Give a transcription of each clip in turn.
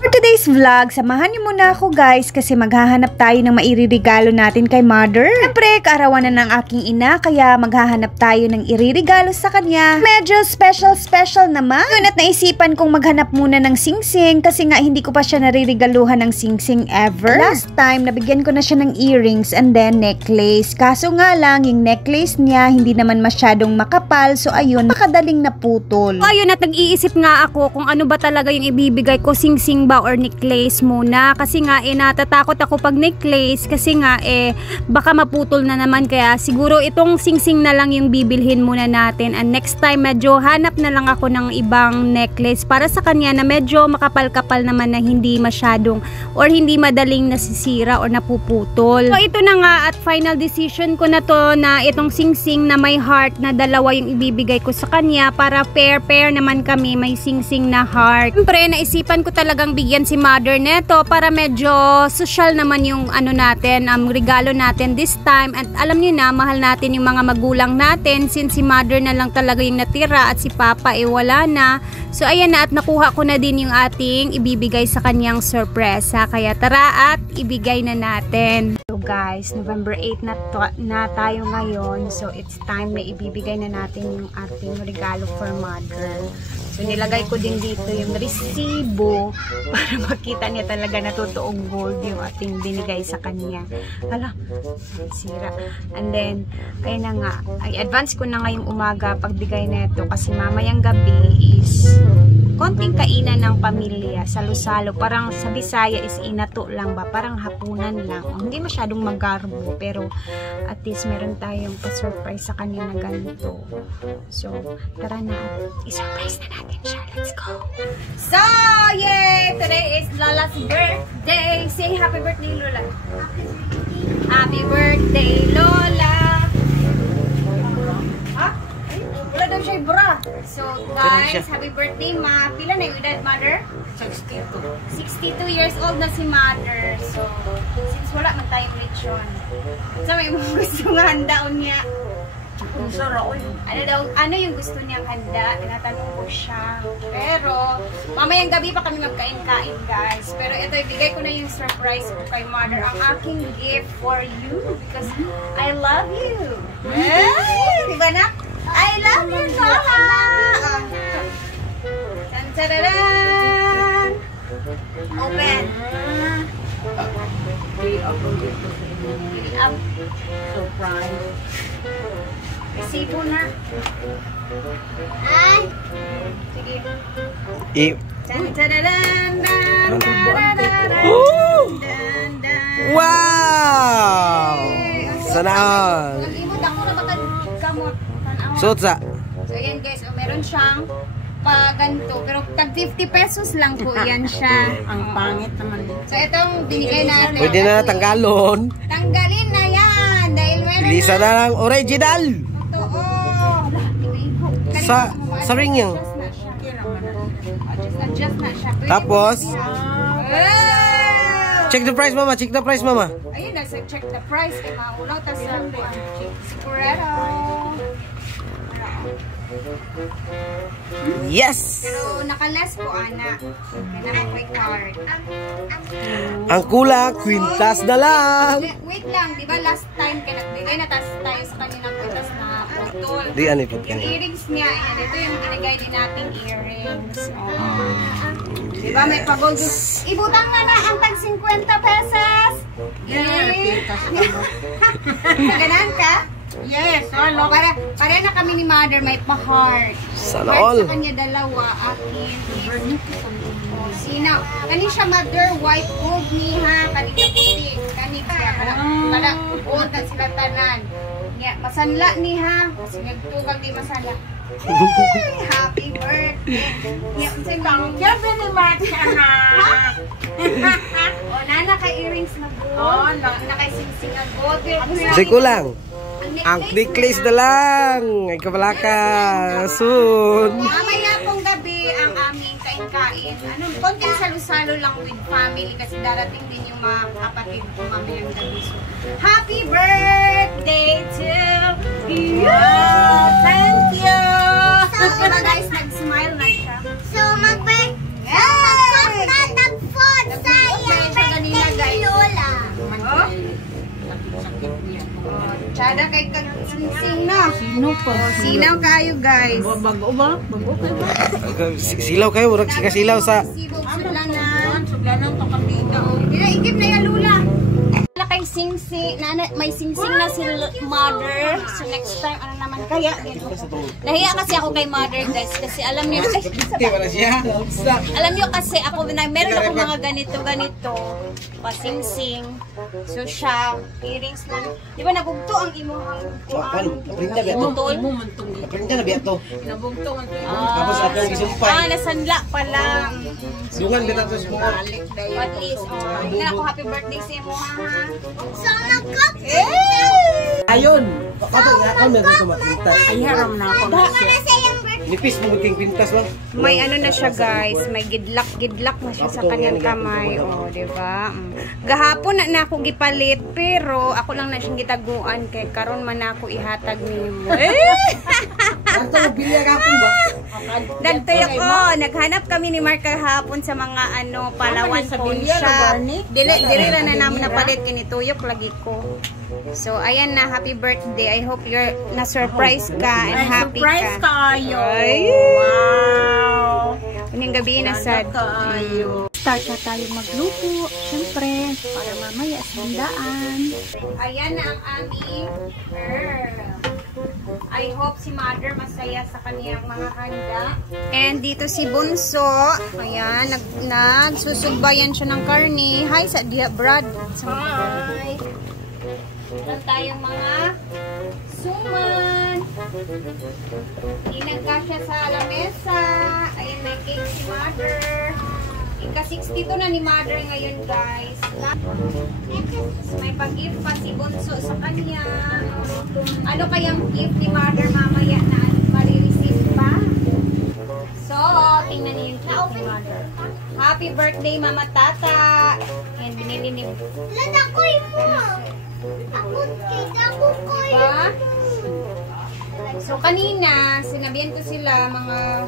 For today's vlog, samahan niyo muna ako guys kasi maghahanap tayo ng mairirigalo natin kay mother. Siyempre, kaarawan na ng aking ina kaya maghahanap tayo ng iririgalo sa kanya. Medyo special naman. Yun at naisipan kong maghanap muna ng singsing kasi nga hindi ko pa siya naririgaluhan ng singsing ever. Last time, nabigyan ko na siya ng earrings and then necklace. Kaso nga lang, yung necklace niya hindi naman masyadong makapal so ayun, makadaling naputol. Ayun at nag-iisip nga ako kung ano ba talaga yung ibibigay ko, singsing ba or necklace muna kasi nga natatakot ako pag necklace kasi nga baka maputol na naman kaya siguro itong singsing na lang yung bibilhin muna natin and next time medyo hanap na lang ako ng ibang necklace para sa kanya na medyo makapal-kapal naman na hindi masyadong or hindi madaling nasisira or napuputol. So ito na nga at final decision ko na to na itong singsing na may heart na dalawa yung ibibigay ko sa kanya para pair naman kami may singsing na heart. Siyempre naisipan ko talagang bigyan si mother neto para medyo social naman yung ano natin, regalo natin this time at alam niyo na mahal natin yung mga magulang natin since si mother na lang talaga yung natira at si papa wala na. So ayan na at nakuha ko na din yung ating ibibigay sa kanyang sorpresa kaya tara at ibigay na natin. So guys, November 8 na tayo ngayon so it's time na ibibigay na natin yung ating regalo for mother. So nilagay ko din dito yung resibo para makita niya talaga na totoong gold yung ating binigay sa kanya. Hala, sira. And then, ayun na nga, ay advance ko na ngayong umaga pagbigay neto kasi mamayang gabi is konting kainan ng pamilya, salo-salo. Parang sa Bisaya is inato lang ba? Parang hapunan lang. Hindi masyadong magarbo pero at least meron tayong pa-surprise sa kanya na ganito. So, tara na. I-surprise na natin siya. Let's go! So, yay! Today is Lola's birthday! Say happy birthday, Lola! Happy birthday, Lola! Wala daw siya bra. So, guys, happy birthday, ma. Pila na yung edad, mother? 62 years old na si mother. So, since wala man tayong lechon. So, may mga gusto nga handaon niya. Ano yung gusto niyang handa? Tinatanong ko siya. Pero, mamayang gabi pa kami magkain-kain, guys. Pero ito, ibigay ko na yung surprise ko kay mother. Ang aking gift for you because I love you. Hey! Diba na? I love you, Lola! Tan-tararan! Open! Really up. Surprise. Resibo na. Ay! Sige. Tan-tararan! Wow! Sana all! Nag-imod ako na kamot. So ayan guys, meron siyang ganito, pero tag 50 pesos lang po yan siya. Ang pangit naman. So itong binigay natin. Pwede na tanggalon. Tanggalin na yan dahil meron Lisa na lang original. Totoo. Sa ring yung. Adjust na siya. Tapos check the price mama, check the price mama. Ayun na, check the price kay maulaw ta sa sigurado. Yes! Pero nakaless po, ana. Kaya may card. Ang kulang, kwintas na lang. Wait lang, di ba last time kaya nagbigay na tayo sa kanya ng kwintas na putol. Di ano po yung earrings niya, ayan, ito yung binigay din nating earrings. Di ba may pagod. Ibutang na ang tag 50 pesos. Yes! Ganan ka? Yes, ano? Para na kami ni mother may pa-heart. Sana all. Sa kanya dalawa, akin. Sino? Kani siya mother, white gold ni ha. Kani ka puti. Kani siya. Para gold na sila tanan. Masanla ni ha. Kasi nagtugang di masanla. Hey, happy birthday. You're very much, anak. O, naka-earrings na gold. Naka-singsing na gold. Kasi kulang. Ang necklace na lang. Ay kabalaka. Soon. Mamaya pong gabi ang aming kain-kain. Konting salo-salo lang with family kasi darating din yung mga kapatid ko mamayang gabi. So, happy birthday to you! Thank you! So, guys, nag-smile na siya. So, mag-birthday! Mag-birthday! No po. Sinaw kayo guys. Bago ba? Bago kayo. Silaw kayo, urag silaw sa Sibog sudlanan. Suglanan pa kami daw. Igip na yan lula. Wala kay singsing, may singsing na si mother. So next time, ano naman kaya? Nahiya kasi ako kay mother guys. Kasi alam niyo, alam niyo kasi ako, meron ako mga ganito. Pasingsing. So siya, earrings lang. Di ba nabugto ang imuhang butol? Printa na biya to. Nabugto ang Tapos atong isumpay. nasanla pa lang. Dungan bitaw to mo. At least, hindi na ako happy birthday sa imo ha. Sana ka. Ayun. Kato ya meron sa mapintas. Ay, haram na ako na siya. Nipis mo king pintas ba? May ano na siya guys, may gidlak na siya sa kanyang kamay. Oh, di ba? Gahapon na ako gipalit pero ako lang na siyang gitaguan kay karon man ako ihatag nimo. Kanto bilya kapon ba? Nagtuyok naghanap kami ni Mark kahapon sa mga ano Palawan phone shop. Dili ra na naman napalit kini tuyok lagi ko. So ayan na, happy birthday. I hope you're na-surprise ka and happy ka. Surprise kayo. Ay. Wow. Uning gabi na sad. Start na tayo magluto. Siyempre, para mamaya sandaan. Ayan na ang aming Earl. I hope si Mother masaya sa kaniyang mga handa. And dito si Bunso. Ayan, nagsusugbayan siya ng karne. Hi sa Dia Brad. Hi. Meron tayong mga suman. Inagka siya sa lamesa. Ayan, may cake si Mother. Ika-62 na ni Mother ngayon, guys. Tapos may pag-gift pa si Bunso sa kanya. Ano kayang gift ni Mother mamaya na marireceive pa? So, tingnan niyo yung gift ni Mother. Happy birthday, Mama Tata. Ayan, binili ni... Ladakoy mo! Ako koy! Diba? So, kanina, sinabihan ko sila, mga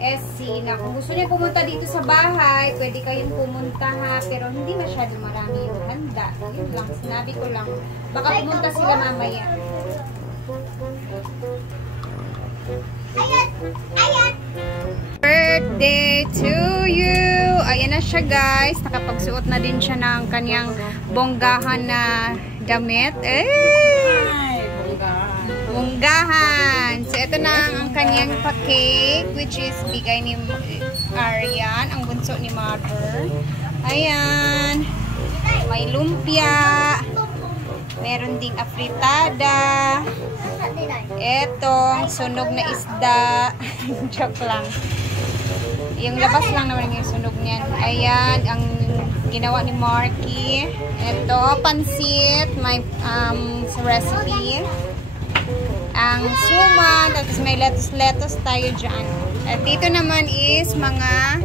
SC, na kung gusto niyo pumunta dito sa bahay, pwede kayong pumunta ha, pero hindi masyado marami yung handa. Yun lang, sinabi ko lang. Baka pumunta sila mamaya. Ayan! Ayan! Birthday to you! Ayan na siya guys. Nakapagsuot na din siya ng kanyang bonggahan na damit. Bonggahan! So ito na ang kanyang pa-cake, which is bigay ni Arian, ang bunso ni Mother. Ayan. May lumpia. Meron ding afritada. Eto, sunog na isda. Joke lang. Yung labas lang naman yung sunog niyan. Ayan, ang ginawa ni Marky. Eto, pansit. May recipe. Ang suman. Tapos may lettuce tayo dyan. At dito naman is mga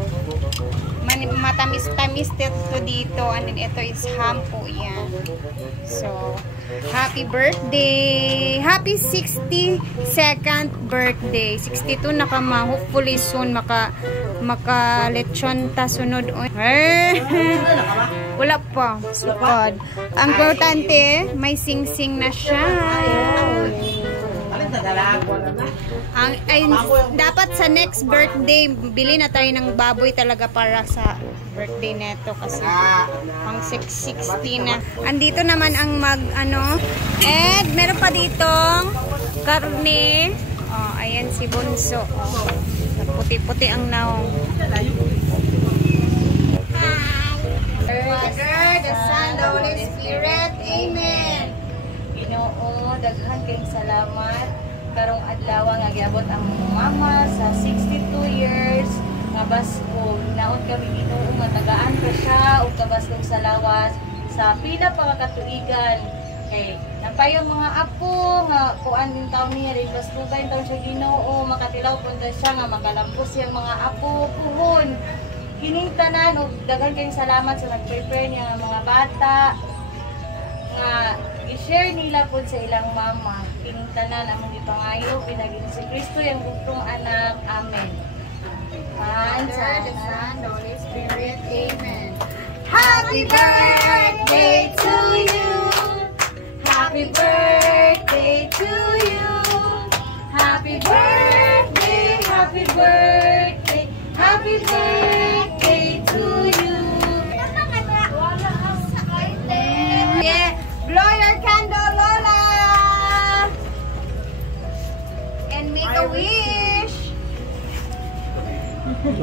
matamis-tamis dito. And then ito is ham po yan. So, happy birthday! Happy 62nd birthday! 62 na ka ma. Hopefully soon maka-lechon ta sunod. Wala pa. Sukad. Ang importante, may sing-sing na siya. Ayun, dapat sa next birthday, bili na tayo ng baboy talaga para sa birthday neto kasi pang 660 na. Andito naman ang and meron pa ditong karne. Oh, ayan si Bunso. Oh, puti-puti ang naong. Father, the Son, the Holy Spirit. Amen. Ginoo, daghan kayong salamat. Karong adlaw nga giabot ang mama sa 62 years nga basko. Naon kami Ginoo, matagaan ka siya ug kabaskong sa lawas sa pila pa katuigan. Kay napayong mga apo nga kuan din taon niya rin baskugan taon siya Ginoo, makatilaw pud siya nga makalampos siyang mga apo puhon. Kining tanan ug daghan kayong salamat sa nag-prepare niya nga mga bata nga i-share nila po sa ilang mama. Kining tanan among gipangayo pinagin si Kristo yang bugtong anak. Amen. Father, the Son, the Holy Spirit. Amen. Happy birthday to you. Happy birthday to you.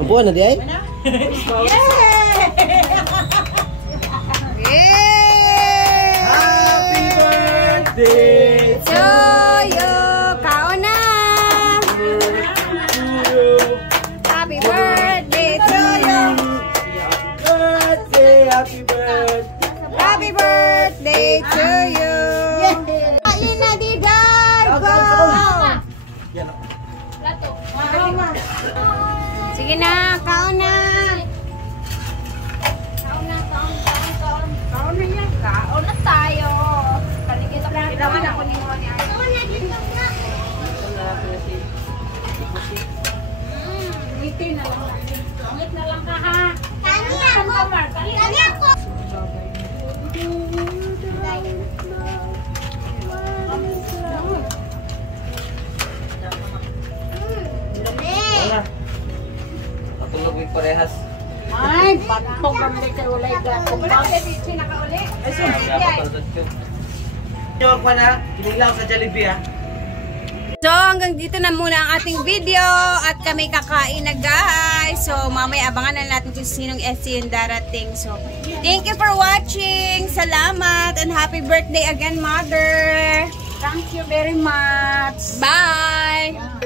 Sampuan na di ay? Happy birthday to you. Kaon na. Happy birthday to you. Happy birthday. Happy birthday to you. Kain na di dad. Go. Sige na, kaon na. Kaon na yan. Kaon na tayo. Paligid ako na ako ni Moni. Ngiti na lang. Ngit na lang ka ha. Kani ako. Tulog with parehas. Ay, batong kami kay ulay gato. Bakit di nakauli? Ay, Yung pa na, kinilaw sa Jollibee ah. So, hanggang dito na muna ang ating video at kami kakain na guys. So, mamaya abangan na natin kung sinong SC yung darating. So, thank you for watching. Salamat and happy birthday again, Mother. Thank you very much. Bye!